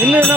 இன்னும் என்ன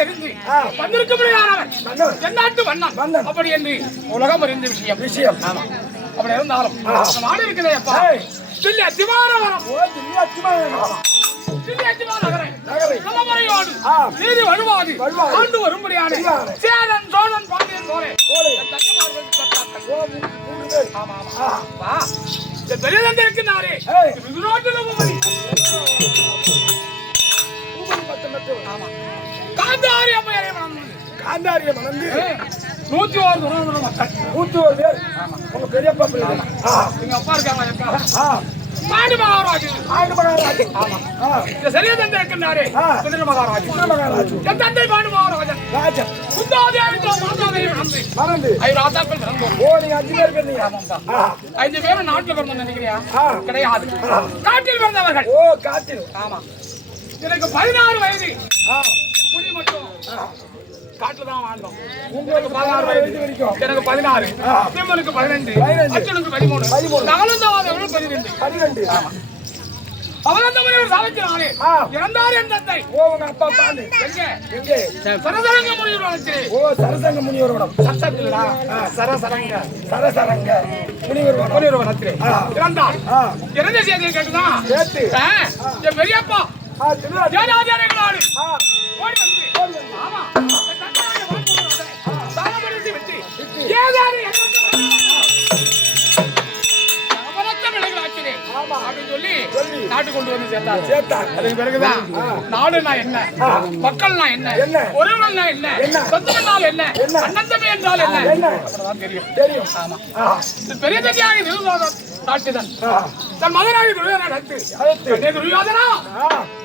எரிந்து வந்திருக்கும்படியானவன் தென்னாட்டு. அப்படி என்று உலகம் அறிந்த விஷயம். அப்படி இருந்தாலும் நாடு இருக்கிறதே அப்பா. தில்லி அத்திமான வரம் தில்லி அத்திமான. நீதி வழுவாது. ஆண்டு வரும்படியான. சேரன் சோழன் பாண்டியன் போலே. போலே. காந்தாரி அம்மையாரை கொண்டு. காந்தாரிய மணந்து நூத்தி ஒரு துணை மக்கள் நூத்தி ஒரு பேர். உங்க பெரியப்பா பிள்ளை. எங்க அப்பா இருக்காங்க எப்பா ஆ. மாடு மகாராஜு. ஆண்டு மகாராஜ். ஆமா. பெரிய தந்தை இருக்கிறாரே ஆ. குதிரை மகாராஜு. சுந்தர மகாராஜ். என் தந்தை பாண்டு மகாராஜன் ராஜன் குந்தாதேவி மாதாதேவி மணந்து மறந்து. ஐந்து ராஜாக்கள் பிறந்தோம் ஓ நீங்க அஞ்சு பேர் இருந்தீங்க ஆமாப்பா. ஆ. ஐந்து பேரும் நாட்டுல பிறந்தோம் நினைக்கிறியா? ஆ. கிடையாது. ஆ. காட்டில் பிறந்தவர்கள். ஓ காத்தில் ஆமா. எனக்கு பதினாறு வயது. குடி மட்டும். காட்டுல தான் வாழ்ந்தோம். உங்களுக்கு பதினாறு வயது வரைக்கும். எனக்கு பதினாறு. சிம்மனுக்கு பதினெண்டு. அச்சனுக்கு பதிமூணு. பதிமூணு. நகலந்தவாதவர்கள் பதினெண்டு. பன்னிரெண்டு அவரந்த முனிவர் சாவித்தினாலே ஆ. இறந்தார் என் தந்தை. ஓ உங்க அப்பா பாண்டு எங்க? எங்கே? சரசரங்க முனிவர் வளர்த்து ஓ சரசங்க முனிவரோடம். சட்டத்திலடா சரசரங்க. சரசரங்க முனிவரோடம். முனிவர் வளர்த்து. இறந்தார் இறந்த செய்தியை கேட்டுதான். என் பெரியப்பா. ஆ. ஓடி வந்து. ஆமா. தானமடித்து விட்டு. நாட்டு கொண்டு வந்து சேர்த்தார். சேர்த்தார். அதுக்கு பிறகுதான் நாடுனா என்ன. மக்கள்னா என்ன? என்ன? ஒருவனா என்ன? என்ன? சொந்தம் என்ன? என்ன? அண்ணந்தமே என்றால் என்ன? தெரியும். தெரியும். ஆமா. பெரிய தட்டியாக ஆ, தன் மகனாகி துரியோதனை அழைத்து அழைத்து. "அண்ணே துரியோதனா?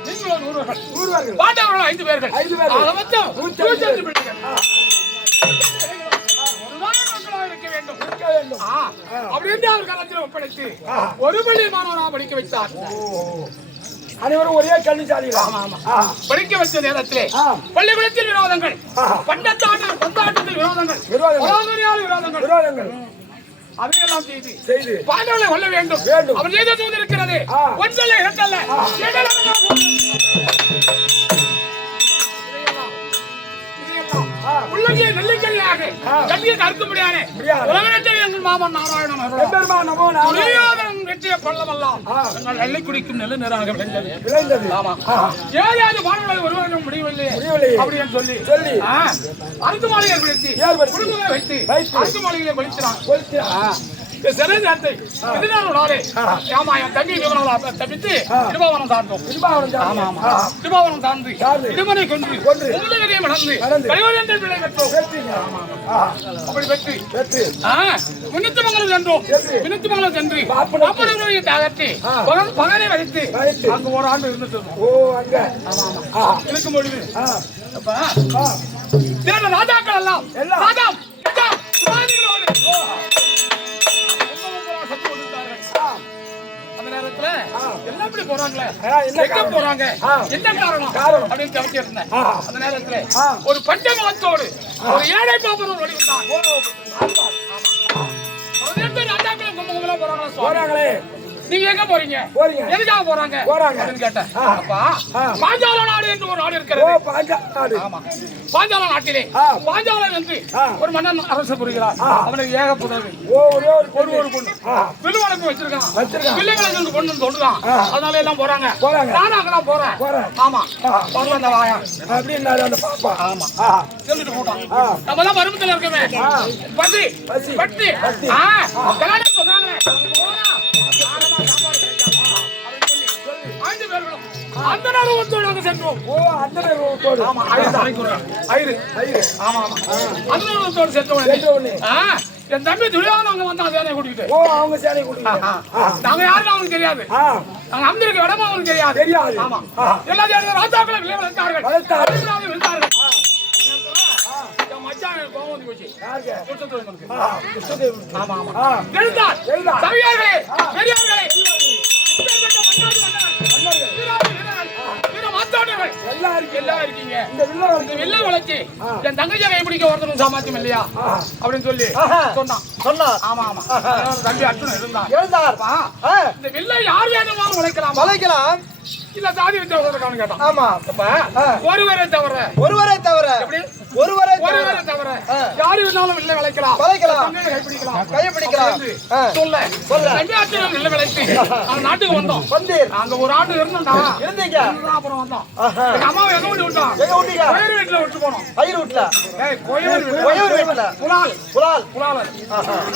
நீங்களோ நூறுவர்கள். கூறுவார்கள் பாண்டவர்கள் ஐந்து பேர்கள். ஐந்து பேர்கள். ஆக மொத்தம் நூற்றி பிள்ளைகள். படிக்க வைத்தார். அனைவரும் ஒரே. ஆ, படிக்க வச்ச நேரத்திலே. பள்ளிக்கூடத்தில் விரோதங்கள். ஆ. பண்டத்தாட்ட கொண்டாட்டத்தில் விரோதங்கள். விரோதங்கள். விரோதங்கள். அதையெல்லாம் செய்து செய்து கொல்ல வேண்டும் வேண்டும். அவன் செய்த தூது இருக்கிறது. ஒன்றல்ல இரண்டல்ல. உள்ளங்கை நெல்லிக்கனியாக ஆ. கல்வியை கற்க முடியாது முடியாது. உலகத்தில் எங்கள் மாமன் நாராயணன் நமோ துரியோதனன் வெற்றிய கொள்ளவல்லாம். ஆ. எங்கள் வெள்ளை குடிக்கும் நெல்லு நேராக விளைந்தது. ஆமா. மாணவர்களை உருவாக்க முடியவில்லையே முடியவில்லையே. அப்படின்னு சொல்லி. சொல்லி. அரசு மாளிகை ஏற்படுத்தி. குடும்பங்களை வைத்து மாளிகையை கொளுத்தினான். கொளுத்தி. இந்த சிறை நேரத்தை பதினாறு நாளே. ஆமா என் தம்பி விவரம் தப்பித்து. திருபாவனம். ஆமா ஆமா திருபாவனம். திருமனை கொன்று கொன்று. கலிவரேந்தர் பிள்ளை பெற்றோம் அப்படி பெற்று வெற்றி ஆ, விண்ணுத்துமங்கலம் சென்றோம் சென்று. விண்ணுத்துமங்கலம் சென்று பாப்பனுக்கு. பாப்பனுடைய அகற்றி ஆ. பகல் பகலை வைத்து வைத்து. அங்க ஒரு ஆண்டு இருந்துட்டு இருந்தோம். ஓ அங்க ஆ, இருக்கும் பொழுது ஆ, அப்ப ஆ, திரண்ட ராஜாக்கள் எல்லாம் எல்லாம். ராஜாம் யுத்தம், ஆ. எல்லாம் இப்படி போறாங்களே எங்க? போறாங்க. என்ன காரணம் காரணம். அப்படின்னு கவனிச்சு இருந்தேன். அந்த நேரத்துல. ஒரு பஞ்சமுகத்தோடு ஒரு ஏழை ராஜாக்களும் கும்பகுமலா போறாங்களா சுவாமி போறாங்களே நீங்க எங்க போறீங்க போறீங்க. எதுக்காக போறாங்க போறாங்க. அப்படின்னு கேட்டேன். அப்பா. பாஞ்சால நாடு என்று ஒரு நாடு இருக்கிறது பாஞ்சா நாடு ஆமா பாஞ்சால நாட்டிலே ஆ. பாஞ்சாலம் என்று. ஒரு மன்னன் அரசு புரிகிறார். அவனுக்கு ஏக புதவி ஒரே ஒரு ஒரு ஒரு பொண்ணு வில்லு வளர்ப்பு வச்சிருக்கான் வச்சிருக்கான். வில்லு வளர்ப்பு பொண்ணு சொல்றான். அதனால எல்லாம் போறாங்க போறாங்க. நானும் அங்கதான் போறேன் போறேன். ஆமா. வந்து அந்த வாயா அப்படின்னாரு அந்த பாப்பா ஆமா சொல்லிட்டு போட்டான். நம்ம தான் மருமத்துல இருக்கவே. பசி பசி. பட்டி. ஆ கல்யாணம் சொல்றாங்களே அந்த நாடு ஒத்தோடு அங்க சென்றோம் ஓ அந்த நேரத்தோடு ஆமா ஐரு ஐயரு ஆமா ஆமா. அந்த நாடு ஒத்தோடு சென்ற உடனே சென்ற உடனே. ஆ என் தம்பி துரியோதனன் அங்க வந்தான் சேனையை கூட்டிக்கிட்டு. ஓ அவங்க கூட்டிங்க ஆ, நாங்க யாருன்னு அவனுக்கு தெரியாது. நாங்க அங்கிருக்க இடமும் அவனுக்கு தெரியாது. தெரியாது. ஆமா. எல்லா தேவையான ராஜாக்களை விலை வளர்த்தார்கள். வளர்த்தார்கள். அழிவிடாமல் வென்றார்கள் என் எல்லாம் இருக்கீங்க. இந்த என் தங்கச்சியை கைப்பிடிக்க ஒருத்தனும் சாமாத்தியம் இல்லையா. அப்படின்னு சொல்லி. சொன்னான். சொன்னார். ஆமா ஆமா. தம்பி அர்ஜுனன் இருந்தான். இந்த வில்லை யார் வேணுமாலும் உழைக்கலாம் வளைக்கலாம். இல்ல சாதி வித்தியாசம் கேட்டான் ஆமா. ஒருவரை தவிர. ஒருவரை தவிர. எப்படி? ஒருவரை தவிர. யாரு வேணாலும் வில்லை விளைக்கலாம். வளைக்கலாம். கைப்பிடிக்கலாம். சொல்ல. சொல்ல. வில்லை விளைத்து அந்த நாட்டுக்கு வந்தோம். வந்தீர். அங்க ஒரு ஆண்டு இருந்தோம்டா. இருந்தீங்க. அப்புறம் வந்தோம். அம்மாவை எங்க விட்டு விட்டோம்? எங்க விட்டீங்க? கோயில் வீட்டுல விட்டு போனோம். பயிர் வீட்டுல? ஏய் கோயில் கொய்யூர் வீட்டுல. புலால். புலால். புலாலர்.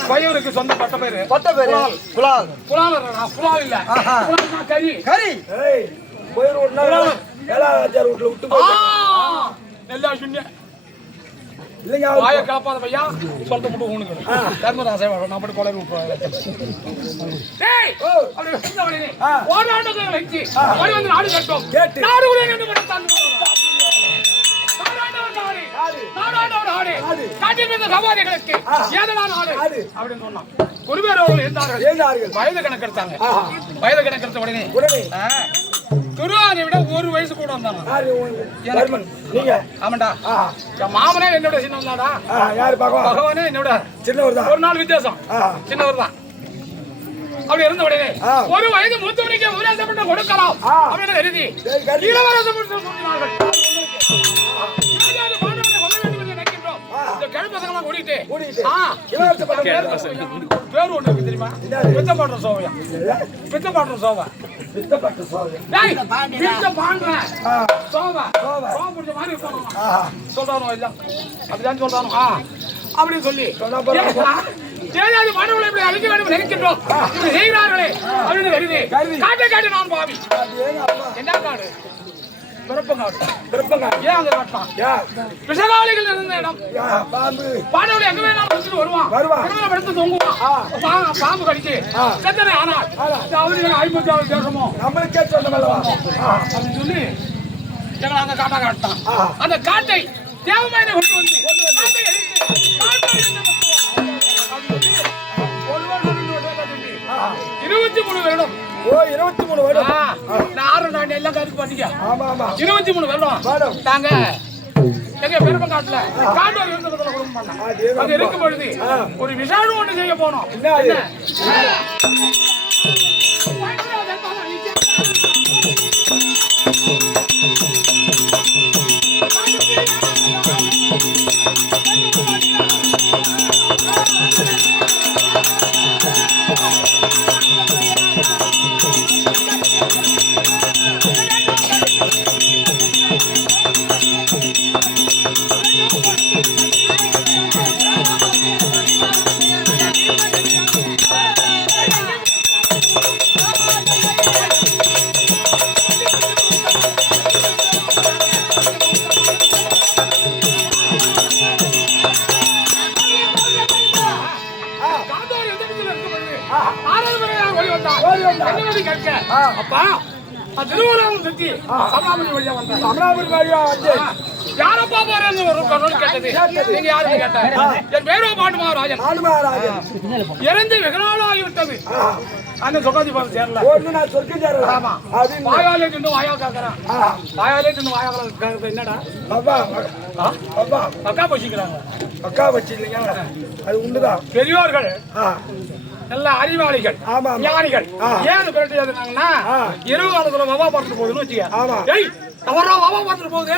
கோயிலுக்கு சொந்த பட்ட பேரு. பட்ட பேரு. புலால். புலால். புலால் இல்ல. கறி. கறி. நாள் வேளாச்சார் வீட்டுல விட்டு போய் நல்லா சொன்ன இல்லைங்க வாயை அவர் காப்பாத பையா. சொல்லிட்டு மட்டும் உனக்கு தர்மராசை வரும் நான் மட்டும் கொலை வந்து நாடு கட்டும். கேட்டு. நாடு கூட எங்க மட்டும் தாங்க நாடாண்டவர் நாடு. நாடு. நாடாண்டவர் நாடு. நாடு. காட்டில் இருந்த சமாதிகளுக்கு ஆ. ஏதனா நாடு? நாடு. அப்படின்னு சொன்னான். குருவேர் அவர்கள் இருந்தார்கள். எழுந்தார்கள் வயது கணக்கெடுத்தாங்க. வயது கணக்கெடுத்த உடனே. உடனே. குருவானை விட ஒரு வயசு கூட வந்தானா நீங்க? ஆமாண்டா. என் மாமனே என்னோட சின்னவன்தாடா யாரு பகவானே என்னோட சின்னவர் தான் ஒரு நாள் வித்தியாசம். சின்னவர் தான் அப்படி இருந்த உடனே. ஒரு வயது மூத்தவனுக்கு உபதேசம் கொடுக்கலாம். அப்படின்னு கருதி. என்று சொன்னார்கள் பேர் ஒண்ணு தெரியுமா? என்னது? பித்தப்பாடுற சோவையா? பித்தப்பாடுற சோவா. வித்தப்பட்ட சோழன் டேய், சோவா. சோவா. சோவா பிடிச்ச மாதிரி ஆ. சொல்றானோ இல்ல அப்படிதான் சொல்றானோ? ஆ. அப்படின்னு சொல்லி. ஏதாவது மாணவர்களை இப்படி அழிக்க வேண்டும் நினைக்கின்றோம். செய்கிறார்களே அப்படின்னு கருதி. காட்டை நான் பாவி. என்ன காடு? விஷகாலிகள் இருந்த இடம். பாண்டவர்கள் எங்க வேணாலும் வந்துட்டு வருவான் வருவான். படுத்து தொங்குவான் பாம்பு கடிச்சு. செத்தனை ஆனால். ஆனா. அவர்கள் ஐம்பத்தி தேசமோ? நம்மளுக்கே சொந்தமல்லவா? ஆ. அப்படின்னு சொல்லி எங்களை அங்க காட்டா காட்டான். அந்த காட்டை தேவமாயனை கொண்டு வந்து. இருபத்தி மூணு வருடம் ஓ இருபத்தி மூணு வருடம். ஆ, நான் எல்லாம் கருக்கு பண்ணிக்க. ஆமா ஆமா. இருபத்தி மூணு வருடம். நாங்க எங்க பெருமை காட்டுல காட்டு ஒரு இருந்ததுல குடும்பம் பண்ணோம். அதே தான். அங்க இருக்கும் பொழுது ஆ. ஒரு விசாரணை ஒண்ணு செய்ய போனோம். என்ன? திருவள்ளுவம் சுத்தி சமணாமணி வழியா வந்தேன். அமராபுரி வழியா வந்து யாரப்பா போறேன்னு ஒரு குரல் கேட்டது. நீங்க யாருன்னு கேட்டேன். என் பேரோ பாண்டுமா ராஜன். ஆளுமாராஜன் இறந்து வெகு நாளாகிவிட்டது. அந்த சுகாதி பாலம் சேரல. நான் சொர்க்கம் சேரலாம் ஆமா. வாயாலே தின்னு வாயா கேக்குறான். வாயாலே தின்னு வாயா கேக்குறது என்னடா? அப்பா? அப்பா அக்கா போச்சுக்கிறாங்க. அக்கா வச்சு இல்லைங்க அது உண்டுதான் பெரியோர்கள் நல்ல அறிவாளிகள். ஞானிகள். ஏன் பிரட்டி எழுதுனாங்கன்னா. இரவு காலத்துல வவா பார்த்துட்டு போகுதுன்னு ஆமா. வச்சுக்க ஏய் அவரா வவா பார்த்துட்டு போகுது.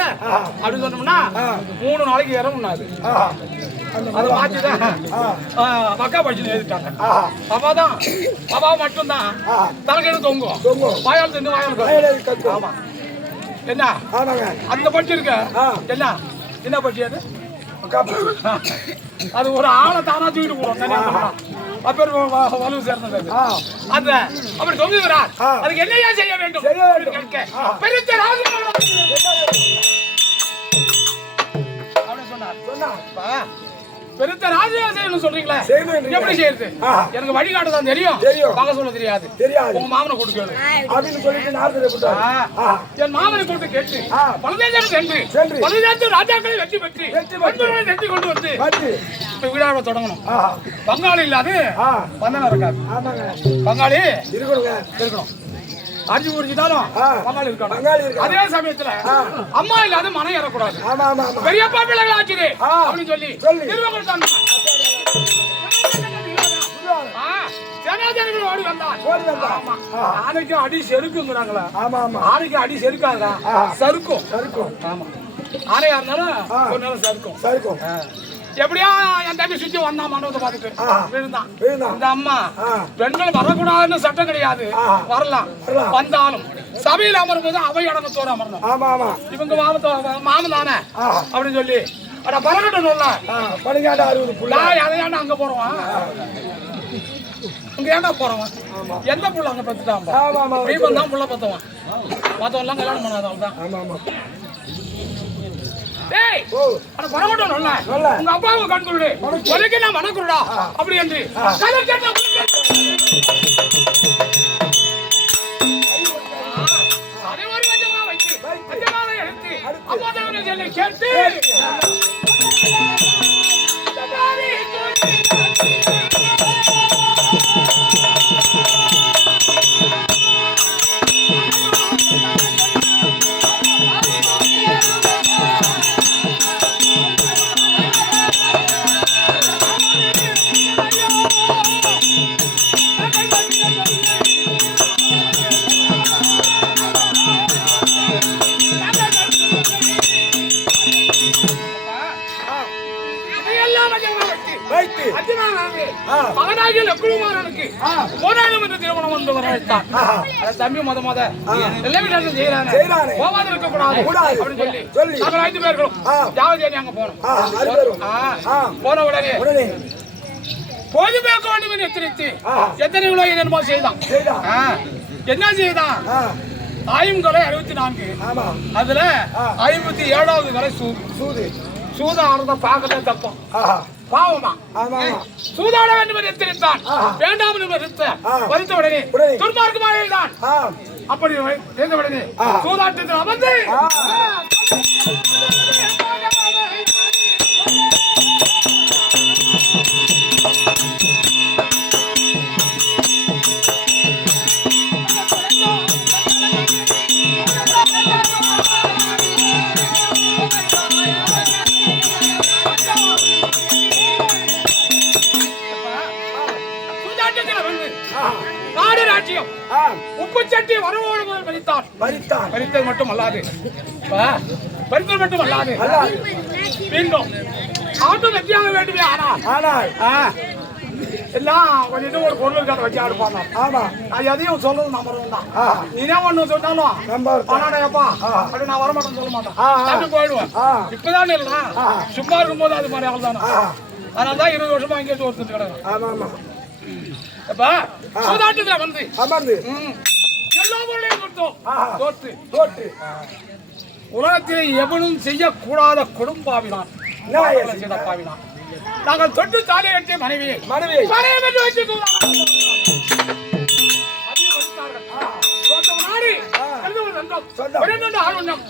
அப்படின்னு சொன்னோம்னா. மூணு நாளைக்கு ஆ. அந்த அதை மாத்திதான். ஆ. மக்கா படிச்சு எழுதிட்டாங்க. ஆ. அப்பாதான் பாபா மட்டும்தான். ஆ. தலைக்கெழு தொங்கும். தொங்கும். வாயால் தின்னு வாயால் ஆமா. என்ன? ஆமாங்க. அந்த பட்டி இருக்க. என்ன? என்ன பட்டி அது? அது ஒரு ஆளை தானா தூக்கிட்டு போறோம். அப்பேர் வ- வ- வலுவு சேர்ந்தது. அந்த அப்படி தொங்குகிறார். அதுக்கு என்னையா செய்ய வேண்டும்? செய்ய வேண்டும். கேட்க. பெருத்த அப்படின்னு சொன்னார். சொன்னா அப்பா, பெருத்த ராஜ்யம் செய்யணும் சொல்றீங்களே. எப்படி செய்யறது. எனக்கு வழிகாட்டு தான் தெரியும். தெரியும். பார்க்க சொல்ல தெரியாது. தெரியாது. உங்க மாமனை கொடுக்கணும் அப்படின்னு சொல்லிட்டு என் மாமனை கொடுத்து கேட்டு ஆ. பலதேசம் சென்று சென்று. பலதேசம் ராஜாக்களை வெற்றி பெற்று வெற்றி பெற்று. வந்தவர்களை வெற்றி கொண்டு வந்து விழாவை தொடங்கணும். பங்காளி இல்லாது ஆ வந்தனம் இருக்காது. ஆமாங்க. பங்காளி இருக்கணுங்க. இருக்கணும். அரிசி குடிச்சிட்டாலும் ஆ. பங்காளி இருக்கணும். அதே சமயத்துல. அம்மா இல்லாத மனம் ஏறக்கூடாது. ஆமா ஆமா பெரியப்பா பிள்ளைகள் ஆச்சுது. அப்படின்னு சொல்லி சேனாதிபதிகள் ஓடி வந்தான். அடி செருக்குங்கிறாங்களா. ஆமா ஆமா. ஆனைக்கு அடி செருக்காதா ஆ. சறுக்கும் சரிக்கும். ஆமா. ஆனையா இருந்தாலும். ஒரு நேரம் சறுக்கும் சரிக்கும். எப்படியா என் தம்பி சுத்தி வந்தான் மண்டபத்தை பார்த்துட்டு. விழுந்தான். இந்த அம்மா. பெண்கள் வரக்கூடாதுன்னு சட்டம் கிடையாது. வரலாம். வந்தாலும் சபையில் அமரும்போது அவை அடங்கத்தோடு அமரணும். இவங்க மாமத்தோ மாமன் தானே. அப்படின்னு சொல்லி. அட பறக்கட்டும்ல. ஆ பணிக்காட்ட அறுபது புள்ள. நான் அதை ஏன்டா அங்க போறோம்? அங்க ஏன்டா போறோம்? எந்த புள்ள அங்க பத்துட்டான்? தான் புள்ள பத்தவன். மத்தவன் எல்லாம் கல்யாணம் பண்ணாதவன் தான் ஆமா ஆமா. டேய் அட பரவட்டும் நல்ல. நல்ல. உங்க அப்பாவை கண்குருடு வரைக்கும் நான் மணக்குருடா அப்படி என்று கதை கேட்ட. அட தம்பி முத முத எல்லா வீட்டாலும் செய்யறானே. செய்றானே. போகாது இருக்கக்கூடாது. கூடாது. அப்படின்னு சொல்லி, சொல்லி. நாங்கள் ஐந்து பேர்களும் ஆ. ஜாவதேனி அங்க போனோம். போன உடனே பொதுமேற்க வேண்டும் என்று எச்சரித்து. எத்தனை கிலோ என்னமோ செய்தான் என்ன செய்தான் ஐம்பது அறுபத்தி நான்கு அதுல. ஐம்பத்தி ஏழாவது வரை சூது சூது சூத ஆனத பார்க்கவே தப்பம் பாவமா? சூதாட வேண்டும் என்று ஆஹா. வேண்டாம் என்று நிறுத்த. வருத்த உடனே. துர்மார்க்கமாக தான். அப்படி உடனே. சூதாட்டத்தில் அமர்ந்து. மரித்தான் பறித்தது மட்டும் அல்லாது பறித்தது மட்டும் அல்லாது. மீண்டும். ஆட்டம் வெற்றியாக வேண்டுமே ஆனால். ஆனால். எல்லாம் ஒரு இது ஒரு பொருள் இருக்காத வச்சு ஆடுப்பாங்க ஆமா. நான் எதையும் சொல்றது நம்புறவன் தான். நீனே ஒண்ணு சொன்னாலும் நம்ப பணடையப்பா. அப்படி நான் வரமாட்டேன்னு சொல்ல மாட்டேன். போயிடுவேன். இப்பதான் இல்லைனா. சும்மா இருக்கும்போது அது மாதிரி ஆள் தானே. அதனால தான் இருபது வருஷமா இங்கே ஒருத்தர் கிடக்கு ஆமா ஆமா. அப்ப வந்து. அமர்ந்து. பொருளையும் கொடுத்தோம் ஆஹா. தோத்து தோட்டு உலகத்தில் எவனும் செய்யக்கூடாத கொடும்பாவினான் நியாயம். செய்த பாவினான் நாங்கள் தொட்டு தாலி கட்டிய மனைவி.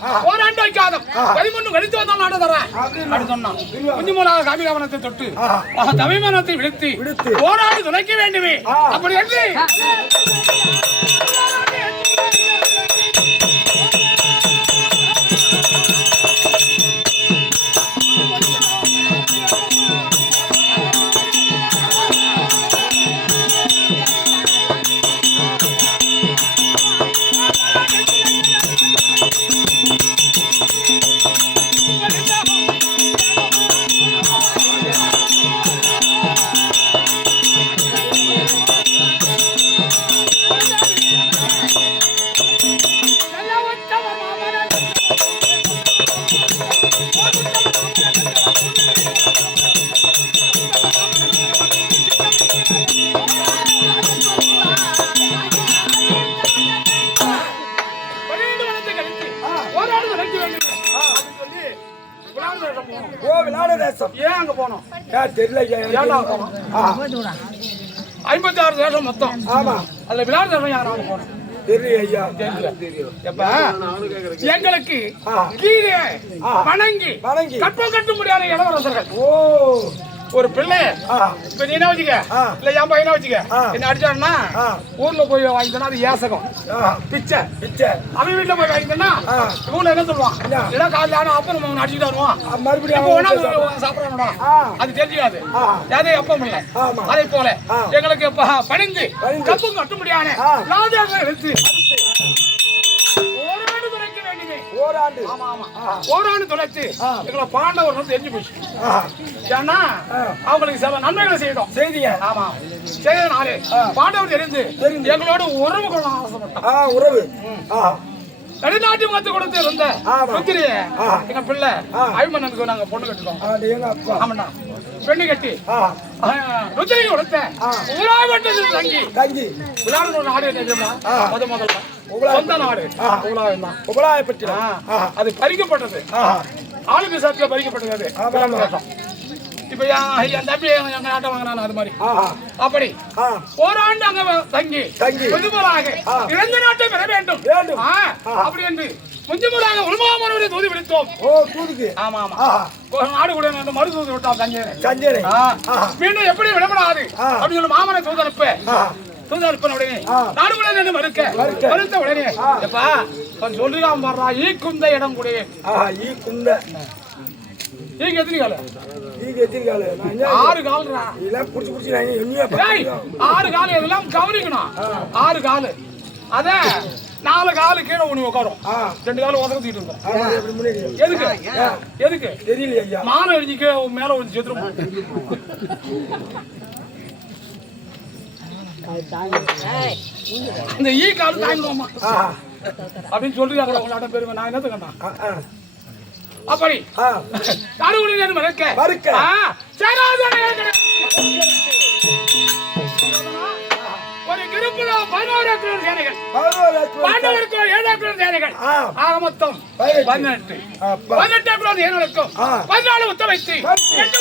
ஆ. ஓராண்டு வைக்காதம். பதிமூன்று கழித்து வந்தால் நாடு தரேன். சொன்னான். குஞ்சு மூலாக காமிகாவனத்தை தொட்டு தமிழ்மனத்தை விடுத்து விடுத்து. ஓராடு துணைக்க வேண்டுமே. அப்படி என்று. விநாடு தேசம். ஏன் அங்க போனோம்? ஏன் தெரியல. ஏன்டா போனோம்? ஐம்பத்தி ஆறு தேசம் மொத்தம். ஆமா. அதுல விளையாடு தேசம் யாராவது போனோம்? தெரியல ஐயா. எப்ப? எங்களுக்கு. கீழே. வணங்கி வணங்கி. கற்பம் கட்ட முடியாத இளவரசர்கள். ஓ. ஒரு பிள்ளை இப்ப நீ என்ன வச்சுக்க. இல்ல என் பையனை வச்சுக்க. என்ன அடிச்சான்னா. ஊர்ல போய் வாங்கிட்டா அது ஏசகம் பிச்சை பிச்சை அவன் வீட்டுல போய் ஆ. ஊர்ல என்ன சொல்லுவான்? இல்ல காலையில ஆனா அப்ப நம்ம அடிச்சுட்டு வருவான் மறுபடியும் சாப்பிடணும்டா. அது தெரிஞ்சுக்காது அப்பம் இல்ல ஆமா. அதே போல. எங்களுக்கு பணிந்து பணிந்து. கப்பும் கட்ட முடியாத ஆ. ராஜாவை எடுத்து ஓராண்டு. ஓராண்டு துளைச்சு ஆ. எங்களை பாண்டவர் தெரிஞ்சு போச்சு. ஏன்னா. அவங்களுக்கு சில நன்மைகளை செய்யணும் செய்திய ஆமா. செய்யறதுனாலே ஆ. பாண்டவர் தெரிந்து. எங்களோட உறவு கொள்ள ஆசைப்பட்டான் உறவு. நடுநாட்டு மத்து கொடுத்து இருந்த ஆ. எங்க பிள்ளை ஆ. ஐமனனுக்கு நாங்க பொண்ணு அப்பா? ஆமாண்ணா பெண்ணு கட்டி. ருச்சியை கொடுத்த ஆ. உலாவட்டத்தில் தங்கி. தங்கி. விளையாடுற நாடு என்ன தெரியுமா? ஆ. முத முதல்ல. உலா- சொந்த நாடு. ஆ. உலாயம் தான். ஆ அது பறிக்கப்பட்டது. ஆ ஆளுக்கு சாத்திய பறிக்கப்பட்டது. அது. இப்ப என் தம்பி எங்க நாட்டை வாங்கினான் அது மாதிரி. அப்படி. ஓராண்டு அங்க தங்கி. தங்கி. முதுமலாக. இறந்த நாட்டை பெற வேண்டும். அப்படி என்று முதுமலாக உருமாமனுடைய தூதி விடுத்தோம் ஓ தூதுக்கு. ஆமா ஆமா. நாடு கூட ரெண்டு மறு தூது விட்டான் தஞ்சேரி. ஆஹா. மீண்டும் எப்படி விடப்படாது. அப்படின்னு சொல்லி மாமனை தூதனுப்பு ஆஹா. தூதனுப்பின உடனே ஆ. நாடு கூட நின்று மறுக்க. மறுத்த உடனே. எப்பா சொல்றான் பாடுறா ஈ குந்த இடம் கூட. ஆஹா ஈ குந்த. ஈங்க எத்தனை கால? ஈக எத்திரிக்கால நான் என்ன? ஆறு கால்ரா இதெல்லாம் புடிச்சு புடிச்சு நான் எண்ணியா டேய், ஆறு கால் இதெல்லாம் கவனிக்கணும். ஆறு காலு. அத நாலு காலு கீழே ஒண்ணு உட்காரும். ரெண்டு காலம் உதக்கிட்டு இருக்கும். எதுக்கு? எதுக்கு? தெரியலையே ஐயா. மானம் கீழே மேல ஒரு செத்துரும். இந்த ஈ கால் தாங்கிடுவோமா ஆஹா அப்படின்னு சொல்றாங்க உங்களாட்ட பெருமை நான் என்னத்த கண்டா. அப்படி என்று மறுக்க மறுக்க. ஒரு கிருப்புல பதினோரு கிலோ சேனைகள் பாண்டவருக்கு ஏழு கிலோ சேனைகள். ஆக மொத்தம் பதினெட்டு. பதினெட்டு கிலோ சேனைகளுக்கும். பதினாலு உத்த வைத்து பத்து. எட்டு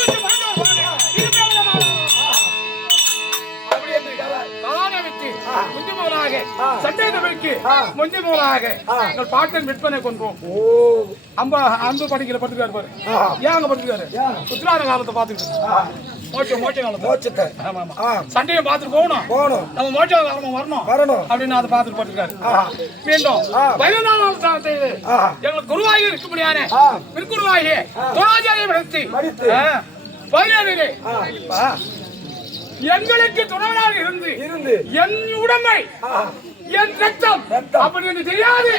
தமிழுக்கு. எங்கள் பாட்டன் விற்பனை ஓ. அம்பா அன்பு படிக்கிற படுத்துக்காரு பாரு. ஏன் அங்க படுத்துக்காரு ஏன்? உத்திராட காலத்தை பார்த்துக்கிட்டு சண்டையை பார்த்துட்டு போகணும். போகணும். நம்ம மோட்ச காலமும் வரணும். வரணும். அப்படின்னு அதை பார்த்துட்டு படுத்துக்காரு ஆ. மீண்டும். பதினொன்றாம் ஸ்தானத்தை எங்களுக்கு குருவாகி இருக்க முடியாத. திருக்குருவாகி துணாச்சாரியை நடத்தி. பதினேழு எங்களுக்கு துணைவனாக இருந்து இருந்து. என் உடம்பை ஆ என் ரத்தம் ரத்தம். அப்படி என்று தெரியாது.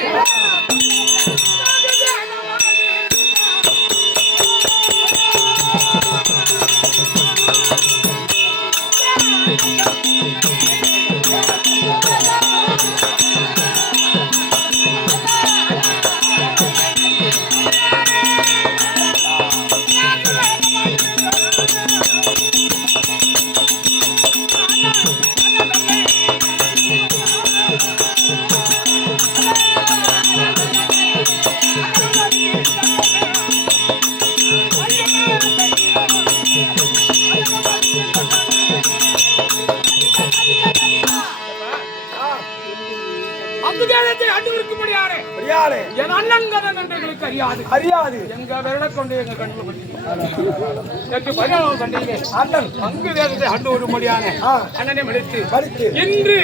பதினாலாம் சண்டையிலே அண்ணன் அங்கு தேசத்தை அண்டு வரும்படியான ஆ. அண்ணனை மடித்து மடித்து இன்று.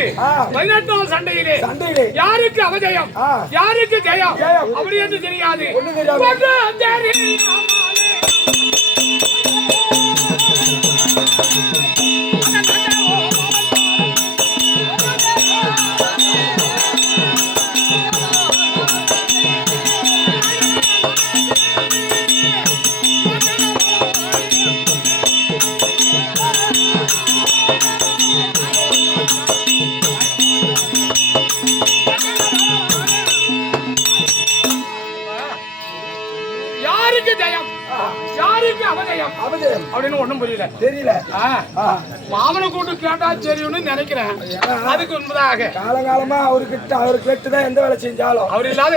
பதினெட்டாம் சண்டையிலே சண்டையிலே யாருக்கு அவஜயம். யாருக்கு ஜெயம். அப்படி என்று தெரியாது. தெரியல. மாமனை கூட்டு கேட்டா தெரியும்னு நினைக்கிறேன். அதுக்கு உண்மைதாக. காலகாலமா அவர்கிட்ட அவர் கேட்டுதான் எந்த வேலை செஞ்சாலும். அவர் இல்லாத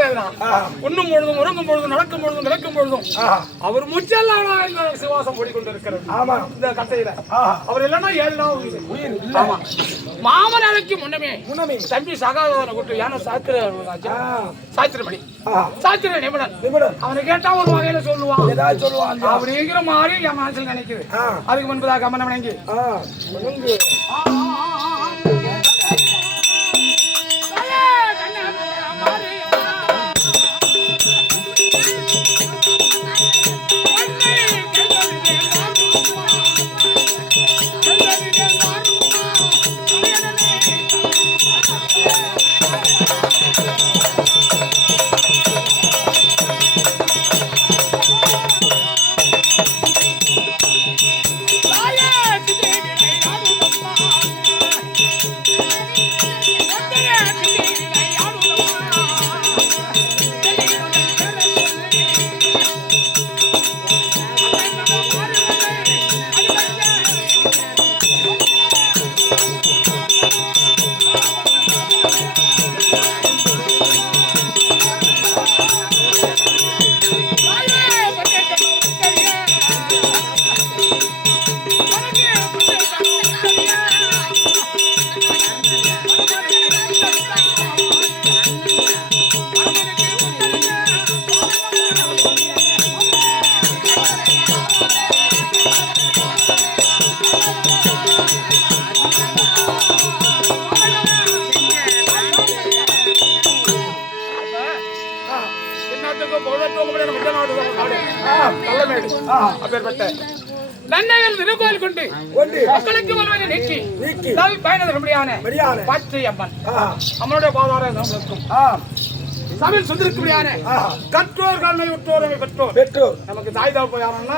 உண்ணும் பொழுதும் உறங்கும் பொழுதும் நடக்கும் பொழுதும் கிடக்கும் பொழுதும் அவர் முச்செல்லாம் சிவாசம் ஓடிக்கொண்டிருக்கிறது ஆமா. இந்த கட்டையில. அவர் இல்லைன்னா ஏழுனா உயிர். ஆமா. மாமன் அழைக்கு முன்னமே முன்னமே. தம்பி சகாதவனை கூட்டு ஏன்னா சாத்திர ஆ. சாத்திர நிபுணன் நிமிடம் அவனை கேட்டா ஒரு வகையில சொல்லுவான். ஏதாவது சொல்லுவாங்க. அப்படிங்கிற மாதிரி என் மனசில் நினைக்குது. அதுக்கு முன்பதாக கமனம் வணங்கி. ஆ சொல்லுங்க அப்பேற்பட்ட நன்மைகள் திருக்கோயில் கொண்டு மக்களுக்கு வருவதை நீக்கி நீக்கி பயணம் முடியான பாற்றி அம்மன். அம்மனுடைய பாதார நம்மளுக்கும் சுந்திருக்கும்படியான ஆஹா. கற்றோர் கண்ணை விட்டோர் பெற்றோர். பெற்றோர். நமக்கு தாய் தகப்ப யாருன்னா.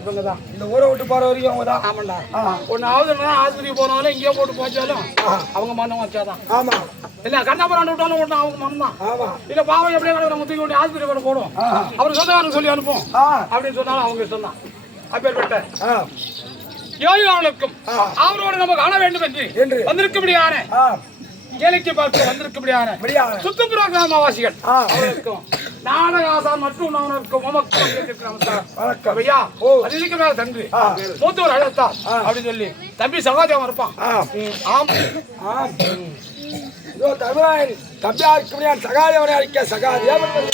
இவங்க தான் இந்த ஊரை விட்டு போற வரைக்கும் அவங்க தான் ஆமாண்டா ஆ. ஒன்னாவது ஆஸ்பத்திரி போனாலும் இங்கேயே போட்டு போச்சாலும் அவங்க மனம் வச்சாதான். ஆமா. இல்ல கண்ணபுரம் விட்டாலும் ஒண்ணு அவங்க மனம் தான். ஆமா. இல்ல பாவம் எப்படியே கிடக்குற முத்துக்கு கொண்டு ஆஸ்பத்திரி கூட போடும். அவர் சொந்தக்காரங்க சொல்லி அனுப்பும் அப்படின்னு சொன்னாலும் அவங்க தான் அப்பேற்பட்ட யோகிகளுக்கும் அவரோடு நம்ம காண வேண்டும் என்று என்று. வந்திருக்கும்படியான கேளிக்கை பார்க்க வந்திருக்கும்படியான முடியாது சுத்துப்புற கிராமவாசிகள். அவர்களுக்கும் நாடகாசான் மற்றும். வணக்கம். ஐயா ஓ. அது இருக்கிறார் தன்று. மூத்தவர் அழைத்தார் அப்படின்னு சொல்லி தம்பி சகாஜம் இருப்பான். ஆம். ஆ. இதோ தமிழன் தம்பியா இருக்க முடியாது சகாதேவனை அழிக்க சகாதேவன்